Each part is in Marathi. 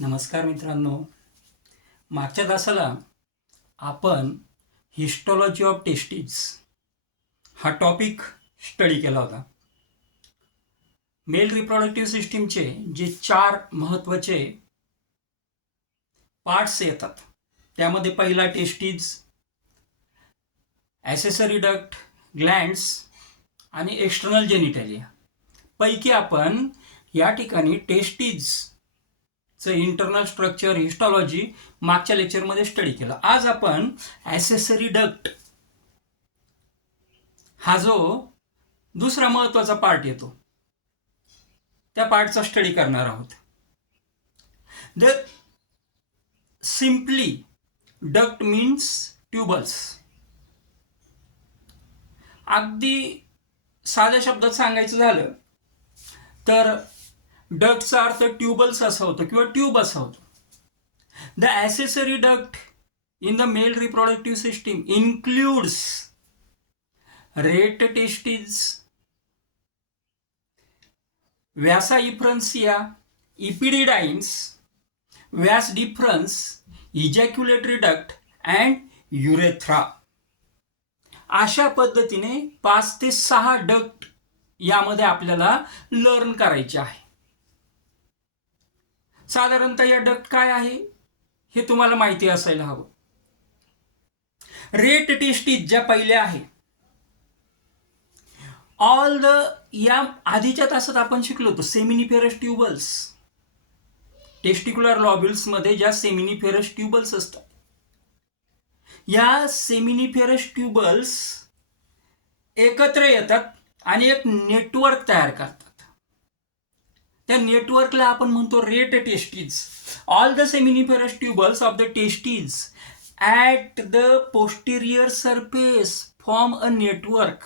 नमस्कार मित्रांनो. मागच्या तासाला आपण हिस्टॉलॉजी ऑफ टेस्टिस हा टॉपिक स्टडी केला होता. मेल रिप्रोडक्टिव्ह सिस्टीमचे जे 4 महत्त्वाचे पार्ट्स येतात त्यामध्ये पहिला टेस्टिस, ॲसेसरी डक्ट, ग्लँड्स आणि एक्स्टर्नल जेनिटॅलिया पैकी आपण या ठिकाणी टेस्टिसचं इंटरनल स्ट्रक्चर, हिस्टॉलॉजी मागच्या लेक्चरमध्ये स्टडी केला. आज आपण ॲसेसरी डक्ट हा जो दुसरा महत्त्वाचा पार्ट येतो त्या पार्टचा स्टडी करणार आहोत. The simply duct means tubules. अगदी साध्या शब्दात सांगायचं झालं तर डक्टचा अर्थ ट्यूबल्स असा होतो किंवा ट्यूब असा होतो. The accessory duct in the male reproductive system includes rete testis, vasa efferentia, epididymis, vas deferens, ejaculatory duct and urethra. अशा पद्धतीने 5 ते 6 डक्ट यामध्ये आपल्याला लर्न करायचे आहे. साधारणतः या डक्ट काय आहे हे तुम्हाला माहिती असायला हवं. रेट टेस्टिस ज्या पहिल्या आहे, ऑल द या आधीच्या तासात आपण शिकलो होतो सेमिनिफेरस ट्यूबल्स. टेस्टिक्युलर लॉब्युल्समध्ये ज्या सेमिनिफेरस ट्यूबल्स असतात, या सेमिनिफेरस ट्यूबल्स एकत्र येतात आणि एक नेटवर्क तयार करतात. त्या नेटवर्कला आपण म्हणतो rete testis. All the seminiferous tubules of the testis at the posterior surface form a network.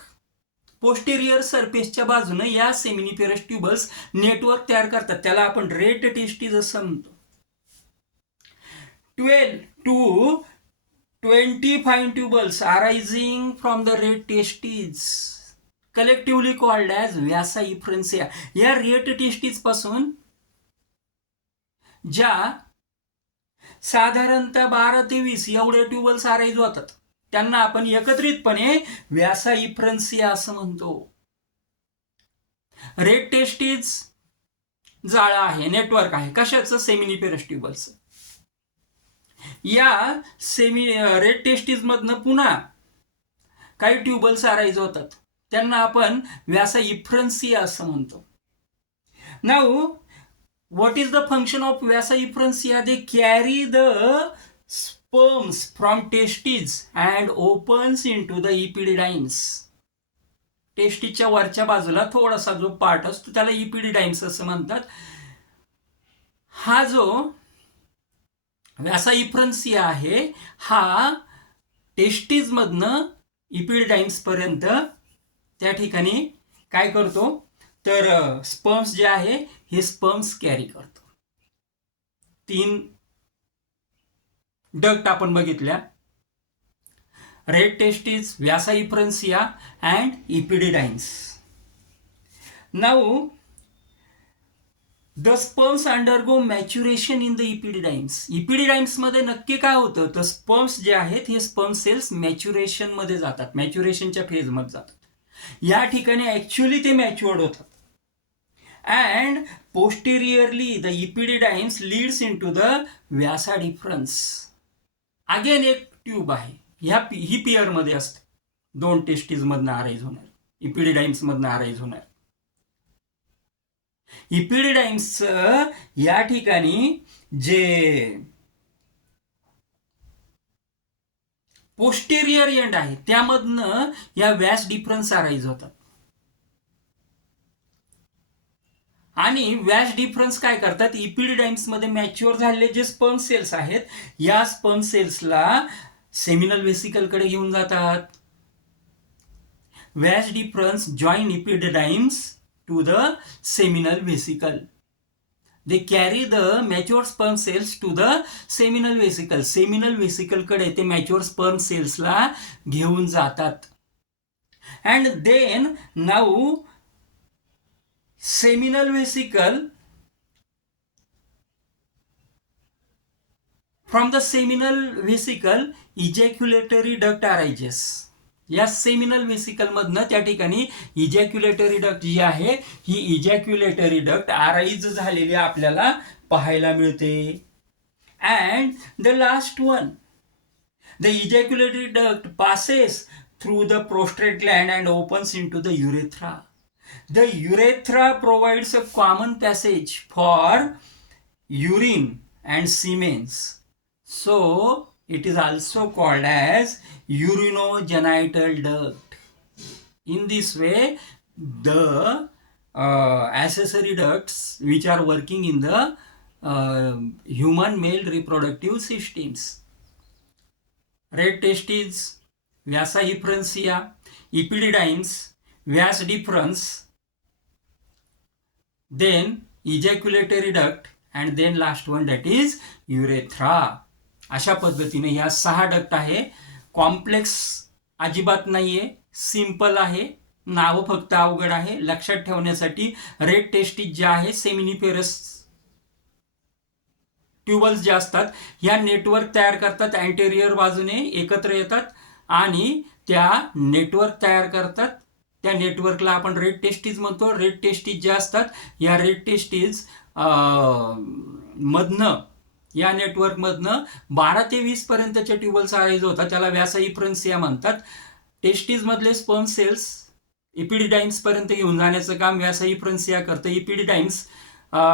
Posterior सरफेसच्या बाजूने या सेमिनिफेरस ट्यूबल्स नेटवर्क तयार करतात, त्याला आपण रेट टेस्टिस असं म्हणतो. 12 to 20 fine tubules arising from the red testes collectively called as Vyasa इफ्रन्सिया. या रेट टेस्टिस पासून ज्या साधारणतः 12 ते 20 एवढे ट्यूबल्स अराईज होतात त्यांना आपण एकत्रितपणे व्यासा इफ्रन्सिया असं म्हणतो. रेट टेस्टिस जाळं आहे, नेटवर्क आहे. कशाचं? Seminiferous tubules. या रेट टेस्टिस मधनं पुन्हा काही ट्यूबल्स अराईज होतात, त्यांना आपण व्यासा इफ्रन्सिया असं म्हणतो. Now what is the function of vasa efferentia? They carry the sperms from testes and opens into the epididymis. टेस्टिसच्या वरच्या बाजूला थोडासा जो पार्ट असतो त्याला इपिडिडाइम्स असं म्हणतात. हा जो व्यासा इफ्रन्सिया आहे हा टेस्टिस मधनं इपिडिडाइम्स पर्यंत त्या ठिकाणी काय करतो तर स्पर्म्स जे आहे हे स्पर्म्स कॅरी करतो. 3 डक्ट आपण बघितल्या: rete testis, vasa efferentia and epididymis. Now the sperms undergo maturation in the epididymis. Epididymis मध्ये नक्की काय होतं तर स्पर्म्स जे आहेत हे स्पर्म सेल्स मॅच्युरेशन मध्ये जातात, मॅच्युरेशनच्या फेज मध्ये जातात. या ठिकाणी ऍक्च्युअली ते मॅच्युअर्ड होतात and posteriorly the epididymis leads in to the vas deferens. Again एक ट्यूब आहे, ही पिअर मध्ये असते. 2 टेस्टिस मधनं अराईज होणार, इपिडिडाइम्स मधनं अराईज होणार. इपिडिडाइम्स या ठिकाणी जे पोस्टेरियर एंड आहे त्यामधनं या व्यास डिफरन्स अराईज होतात. आणि व्यास डिफरन्स काय करतात? इपिडिडाइम्स मध्ये मॅच्युअर झालेले जे स्पर्म सेल्स आहेत या स्पर्म सेल्सला सेमिनल वेसिकल कडे घेऊन जातात. Vas deferens join epididymis to the seminal vesicle. They carry the mature sperm cells to the seminal vesicle. Seminal vesicle कडे ते मॅच्युअर स्पर्म सेल्सला घेऊन जातात. And then now seminal vesicle from the seminal vesicle ejaculatory duct arises. या सेमिनल व्हेसिकलमधनं त्या ठिकाणी इजॅक्युलेटरी डक्ट जी आहे ही इजॅक्युलेटरी डक्ट आराईज झालेली आपल्याला पाहायला मिळते. And the last one, the ejaculatory duct passes through the prostate gland and opens into the urethra. The urethra provides a common passage for urine and semens. So, it is also called as urinogenital duct. In this way, the accessory ducts which are working in the human male reproductive systems. Red testes, Vasa efferentia, epididymis, vas deferens, then ejaculatory duct, and then last one that is urethra. अशा पद्धतीने ह्या 6 डक्ट आहे. कॉम्प्लेक्स अजिबात नाहीये, सिंपल आहे, नाव फक्त अवघड आहे. लक्षात ठेवण्यासाठी रेड टेस्टिस ज्या आहे सेमिनिफेरस ट्यूबल्स ज्या असतात ह्या नेटवर्क तयार करतात, अँटेरियर बाजूने एकत्र येतात आणि त्या नेटवर्क तयार करतात. त्या नेटवर्कला आपण रेड टेस्टिस म्हणतो. रेड टेस्टिस ज्या असतात या रेड टेस्टिस मधनं या नेटवर्कमधनं 12 ते 20 पर्यंतच्या ट्यूबल्स अराईज होतात. त्याला व्यासा इफ्रन्सिया म्हणतात. टेस्टिसमधले स्पर्म सेल्स इपिडिडाइम्स पर्यंत घेऊन जाण्याचं काम व्यासा इफ्रन्सिया करतं. इपिडिडाइम्स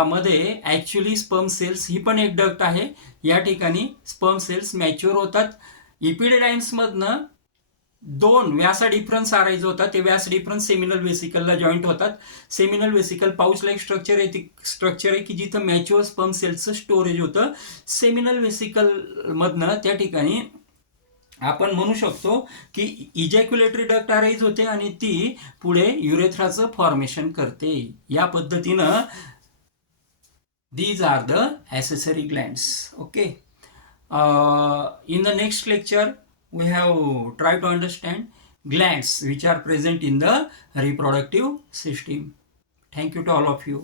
मध्ये ॲक्च्युली स्पर्म सेल्स ही पण एक डक्ट आहे. या ठिकाणी स्पर्म सेल्स मॅच्युअर होतात. इपिडिडाइम्समधनं 2 व्यासा डिफरन्स अराईज होतात. ते व्यास डिफरन्स सेमिनल व्हेसिकलला जॉईंट होतात. सेमिनल व्हेसिकल पाऊच लाईक स्ट्रक्चर आहे की जिथं मॅच्युअर स्पर्म सेल्सचं स्टोरेज होतं. सेमिनल व्हेसिकल मधनं त्या ठिकाणी आपण म्हणू शकतो की इजॅक्युलेटरी डक्ट अराईज होते आणि ती पुढे युरेथ्राचं फॉर्मेशन करते. या पद्धतीनं these are the accessory glands. Okay. In the next lecture we have tried to understand glands which are present in the reproductive system. Thank you to all of you.